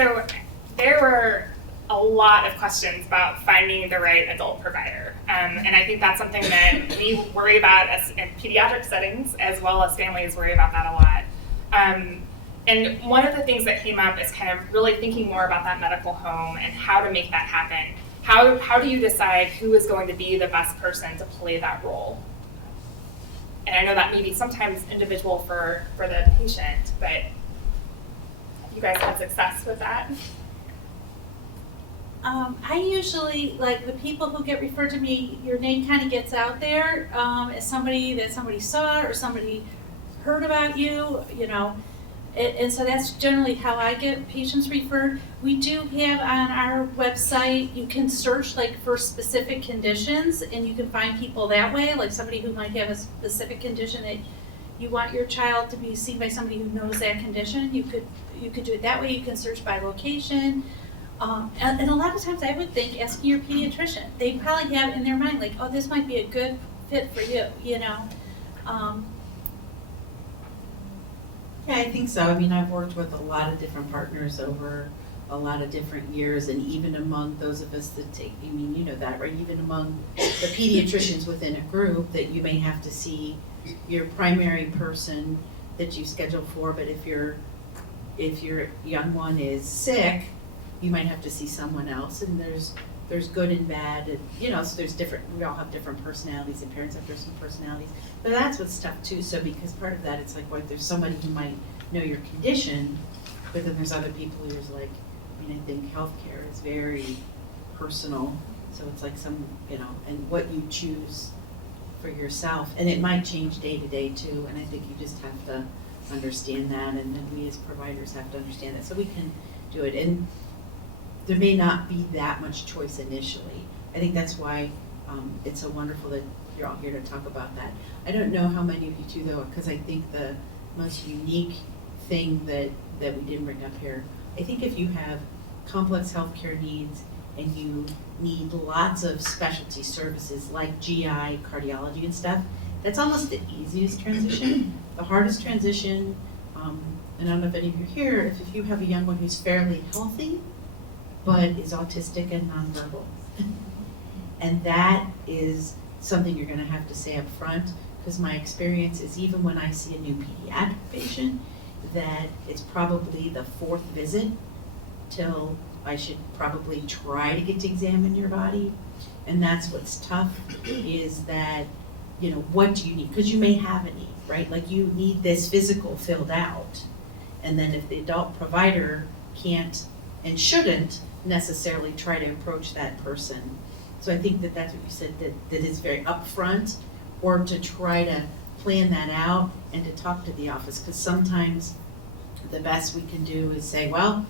So there were a lot of questions about finding the right adult provider. And I think that's something that we worry about as in pediatric settings, as well as families worry about that a lot. And one of the things that came up is kind of really thinking more about that medical home and how to make that happen. How do you decide who is going to be the best person to play that role? And I know that may be sometimes individual for the patient, but you guys had success with that? I usually, like the people who get referred to me, your name kind of gets out there as somebody that somebody saw or somebody heard about you, you know. And so that's generally how I get patients referred. We do have on our website, you can search like for specific conditions and you can find people that way, like somebody who might have a specific condition that you want your child to be seen by somebody who knows that condition. You could do it that way. You can search by location. And a lot of times I would think asking your pediatrician, they probably have in their mind like, oh, this might be a good fit for you, you know. Yeah, I think so. I mean, I've worked with a lot of different partners over a lot of different years, and even among those of us that take, I mean, you know that, right? Even among the pediatricians within a group that you may have to see your primary person that you schedule for, but if your young one is sick, you might have to see someone else, and there's good and bad, and you know, so there's different, we all have different personalities, and parents have different personalities, but that's what's tough too. So because part of that, it's like, what, there's somebody who might know your condition, but then there's other people who's like, I mean, I think healthcare is very personal, so it's like some, you know, and what you choose for yourself, and it might change day to day too, and I think you just have to understand that, and then we as providers have to understand that, so we can do it. And there may not be that much choice initially. I think that's why it's so wonderful that you're all here to talk about that. I don't know how many of you do though, because I think the most unique thing that we didn't bring up here, I think if you have complex healthcare needs and you need lots of specialty services like GI, cardiology and stuff, that's almost the easiest transition. The hardest transition, and I don't know if any of you are here, if you have a young one who's fairly healthy, but is autistic and nonverbal. And that is something you're gonna have to say up front, because my experience is even when I see a new pediatric patient, that it's probably the fourth visit till I should probably try to get to examine your body. And that's what's tough, is that, you know, what do you need? Because you may have a need, right? Like you need this physical filled out. And then if the adult provider can't and shouldn't necessarily try to approach that person. So I think that that's what you said, that is very upfront, or to try to plan that out and to talk to the office, because sometimes the best we can do is say, well,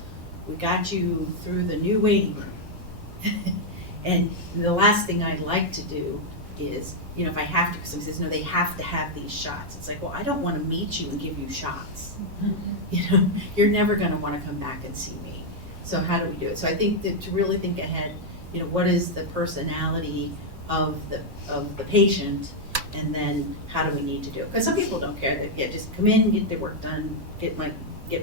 we got you through the new waiting room. And the last thing I'd like to do is, you know, if I have to, because somebody says, no, they have to have these shots. It's like, well, I don't want to meet you and give you shots. You know, you're never going to want to come back and see me. So how do we do it? So I think that to really think ahead, you know, what is the personality of the patient, and then how do we need to do it? Because some people don't care. They just come in, get their work done, get my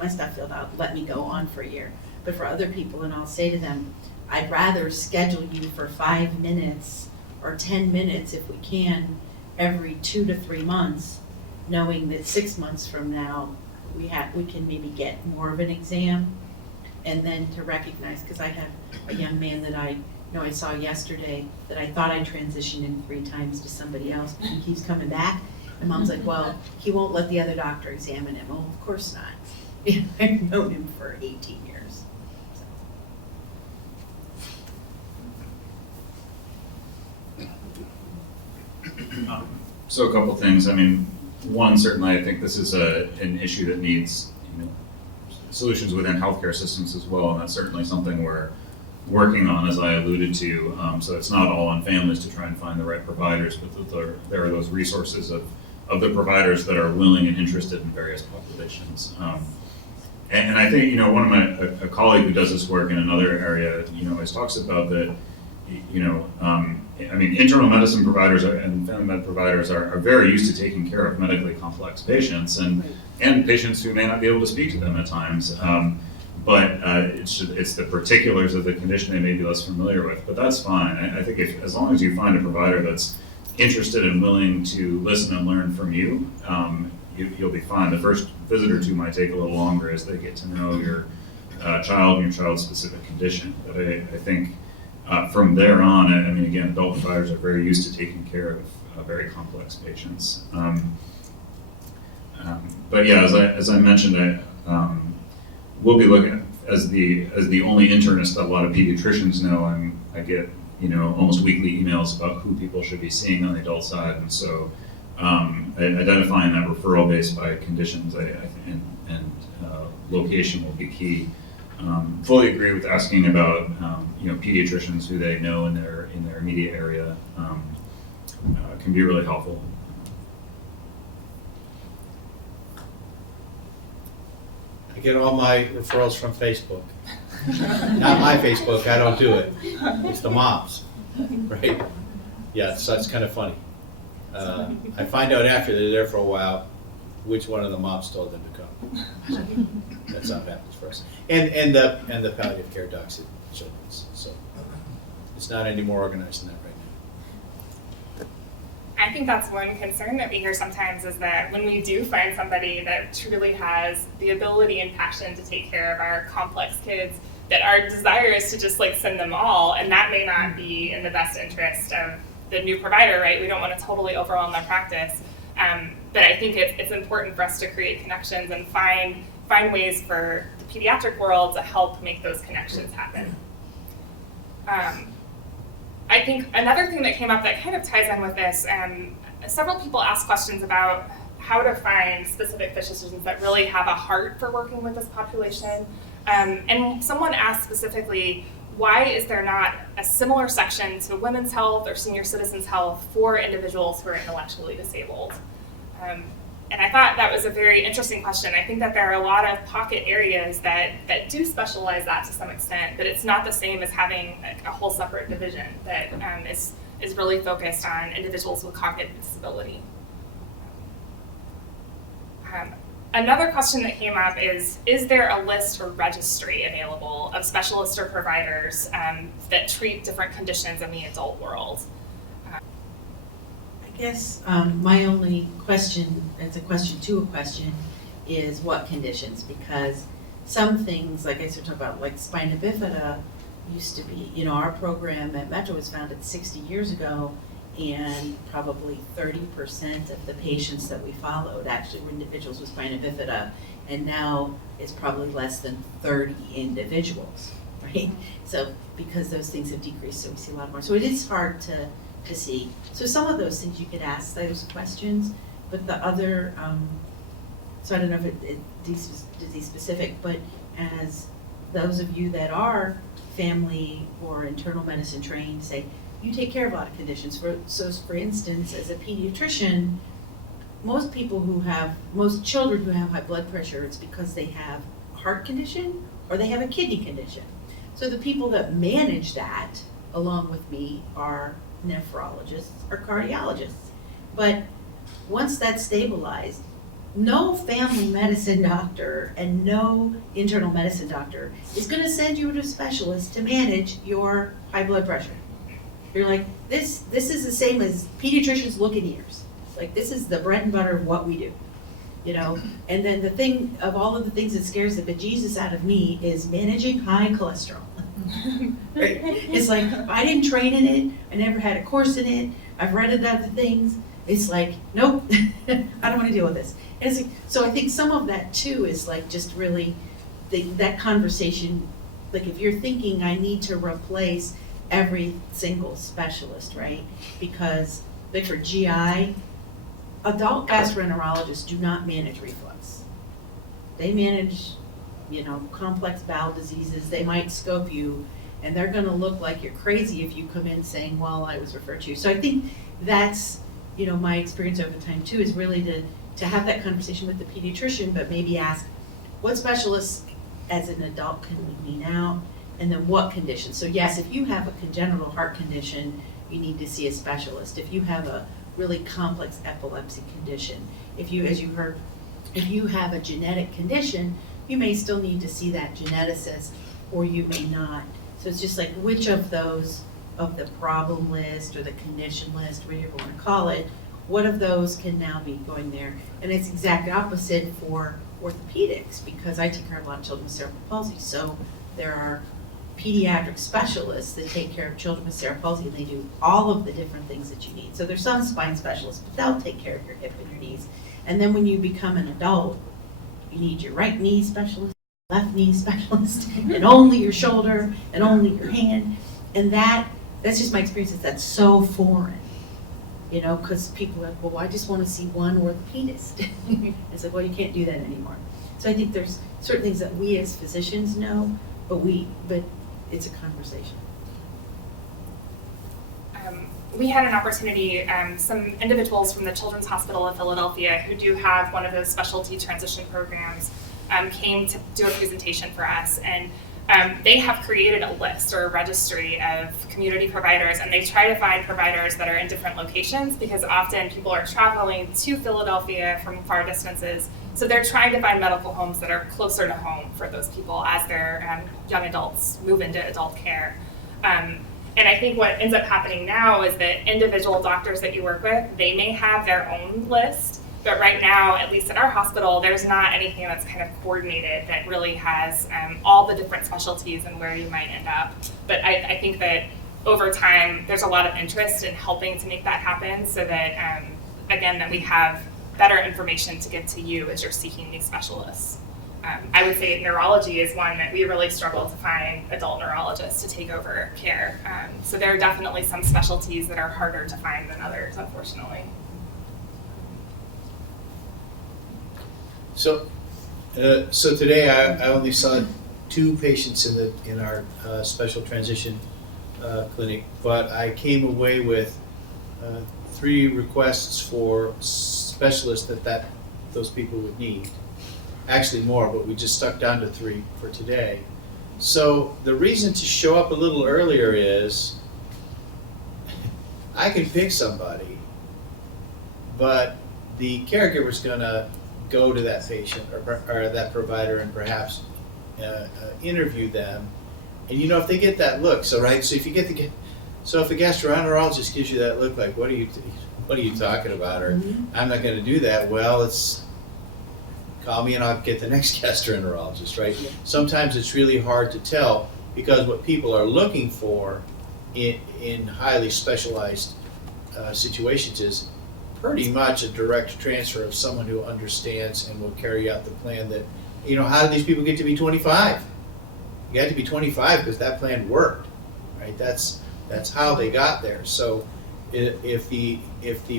stuff filled out, let me go on for a year. But for other people, and I'll say to them, I'd rather schedule you for 5 minutes or 10 minutes if we can every 2 to 3 months, knowing that 6 months from now we can maybe get more of an exam. And then to recognize, because I have a young man that I saw yesterday that I thought I transitioned in 3 times to somebody else, but he keeps coming back. And mom's like, well, he won't let the other doctor examine him. Well, of course not. I've known him for 18 years. So a couple things. I mean, one, certainly I think this is an issue that needs, you know, solutions within healthcare systems as well, and that's certainly something we're working on, as I alluded to. So it's not all on families to try and find the right providers, but that there are those resources of the providers that are willing and interested in various populations. And I think, you know, one of a colleague who does this work in another area, you know, always talks about that, you know, I mean, internal medicine providers and family med providers are very used to taking care of medically complex patients and patients who may not be able to speak to them at times. but it's the particulars of the condition they may be less familiar with, but that's fine. I think as long as you find a provider that's interested and willing to listen and learn from you, you'll be fine. The first visit or two might take a little longer as they get to know your child and your child's specific condition. But I think from there on, I mean, again, adult providers are very used to taking care of very complex patients. But yeah, as I mentioned, we'll be looking at, as the only internist that a lot of pediatricians know, I get almost weekly emails about who people should be seeing on the adult side, and so identifying that referral base by conditions and location will be key. Fully agree with asking about pediatricians who they know in their immediate area can be really helpful. I get all my referrals from Facebook. Not my Facebook, I don't do it. It's the moms, right? Yeah, so it's kind of funny. I find out after they're there for a while which one of the moms told them to come. That's how it happens for us. And the palliative care docs at Children's. So it's not any more organized than that right now. I think that's one concern that we hear sometimes, is that when we do find somebody that truly has the ability and passion to take care of our complex kids, that our desire is to just send them all, and that may not be in the best interest of the new provider, right? We don't want to totally overwhelm their practice. But I think it's important for us to create connections and find ways for the pediatric world to help make those connections happen. I think another thing that came up that kind of ties in with this, several people asked questions about how to find specific physicians that really have a heart for working with this population. And someone asked specifically, why is there not a similar section to women's health or senior citizens health for individuals who are intellectually disabled? And I thought that was a very interesting question. I think that there are a lot of pocket areas that do specialize that to some extent, but it's not the same as having a whole separate division that is really focused on individuals with cognitive disability. Another question that came up is there a list or registry available of specialists or providers that treat different conditions in the adult world? I guess my only question, it's a question to a question, is what conditions? Because some things, like I talked about, like spina bifida used to be, our program at Metro was founded 60 years ago, and probably 30% of the patients that we followed actually were individuals with spina bifida, and now it's probably less than 30 individuals, right? So because those things have decreased, so we see a lot more. So it is hard to see. So some of those things you could ask those questions, but the other, so I don't know if it's disease specific, but as those of you that are family or internal medicine trained say, you take care of a lot of conditions. For instance, as a pediatrician, most children who have high blood pressure, it's because they have a heart condition or they have a kidney condition. So the people that manage that, along with me, are nephrologists or cardiologists. But once that's stabilized, no family medicine doctor and no internal medicine doctor is going to send you to a specialist to manage your high blood pressure. You're like, this is the same as pediatricians look in ears. Like, this is the bread and butter of what we do, And then the thing of all of the things that scares the bejesus out of me is managing high cholesterol. Right? It's like, I didn't train in it. I never had a course in it. I've read about the things. It's like, nope, I don't want to deal with this. And it's like, so I think some of that too is like just really that conversation. Like, if you're thinking I need to replace every single specialist, right? Because like for GI, adult gastroenterologists do not manage reflux. They manage, complex bowel diseases. They might scope you, and they're going to look like you're crazy if you come in saying, well, I was referred to you. So I think that's, my experience over time too, is really to have that conversation with the pediatrician, but maybe ask, what specialists as an adult can we wean out? And then what conditions? So yes, if you have a congenital heart condition, you need to see a specialist. If you have a really complex epilepsy condition, if you, as you heard, if you have a genetic condition you may still need to see that geneticist, or you may not. So it's just like, which of those, of the problem list or the condition list, whatever you want to call it, what of those can now be going there? And it's exact opposite for orthopedics, because I take care of a lot of children with cerebral palsy. So there are pediatric specialists that take care of children with cerebral palsy, and they do all of the different things that you need. So there's some spine specialists, but they'll take care of your hip and your knees. And then when you become an adult, you need your right knee specialist, left knee specialist, and only your shoulder, and only your hand. And that's just my experience, is that's so foreign. You know, because people are like, well, I just want to see one orthopedist. It's like, well, you can't do that anymore. So I think there's certain things that we as physicians know, but it's a conversation. We had an opportunity, some individuals from the Children's Hospital of Philadelphia who do have one of those specialty transition programs came to do a presentation for us, and they have created a list or a registry of community providers, and they try to find providers that are in different locations, because often people are traveling to Philadelphia from far distances. So they're trying to find medical homes that are closer to home for those people as their young adults move into adult care. And I think what ends up happening now is that individual doctors that you work with, they may have their own list, but right now, at least at our hospital, there's not anything that's kind of coordinated that really has all the different specialties and where you might end up. But I think that over time, there's a lot of interest in helping to make that happen, so that, again, that we have better information to give to you as you're seeking these specialists. I would say neurology is one that we really struggle to find adult neurologists to take over care. So there are definitely some specialties that are harder to find than others, unfortunately. So today I only saw 2 patients in our special transition clinic, but I came away with 3 requests for specialists that those people would need. Actually more, but we just stuck down to 3 for today. So the reason to show up a little earlier is I can pick somebody, but the caregiver's gonna go to that patient or that provider and perhaps interview them. And you know, if they get that look, so if a gastroenterologist gives you that look, like, what are you talking about? Or I'm not gonna do that. Well, it's call me and I'll get the next gastroenterologist, right? Sometimes it's really hard to tell, because what people are looking for in highly specialized situations is pretty much a direct transfer of someone who understands and will carry out the plan that, you know, how did these people get to be 25? You had to be 25 because that plan worked, right? That's how they got there. So if the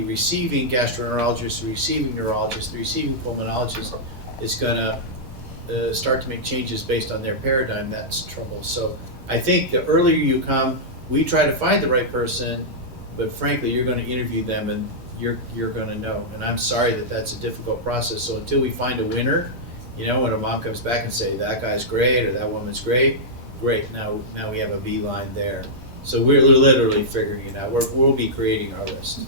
receiving gastroenterologist, the receiving neurologist, the receiving pulmonologist is gonna start to make changes based on their paradigm, that's trouble. So I think the earlier you come, we try to find the right person, but frankly, you're gonna interview them and you're gonna know. And I'm sorry that that's a difficult process. So until we find a winner, you know, when a mom comes back and say, that guy's great or that woman's great, now we have a beeline there. So we're literally figuring it out. We'll be creating our list.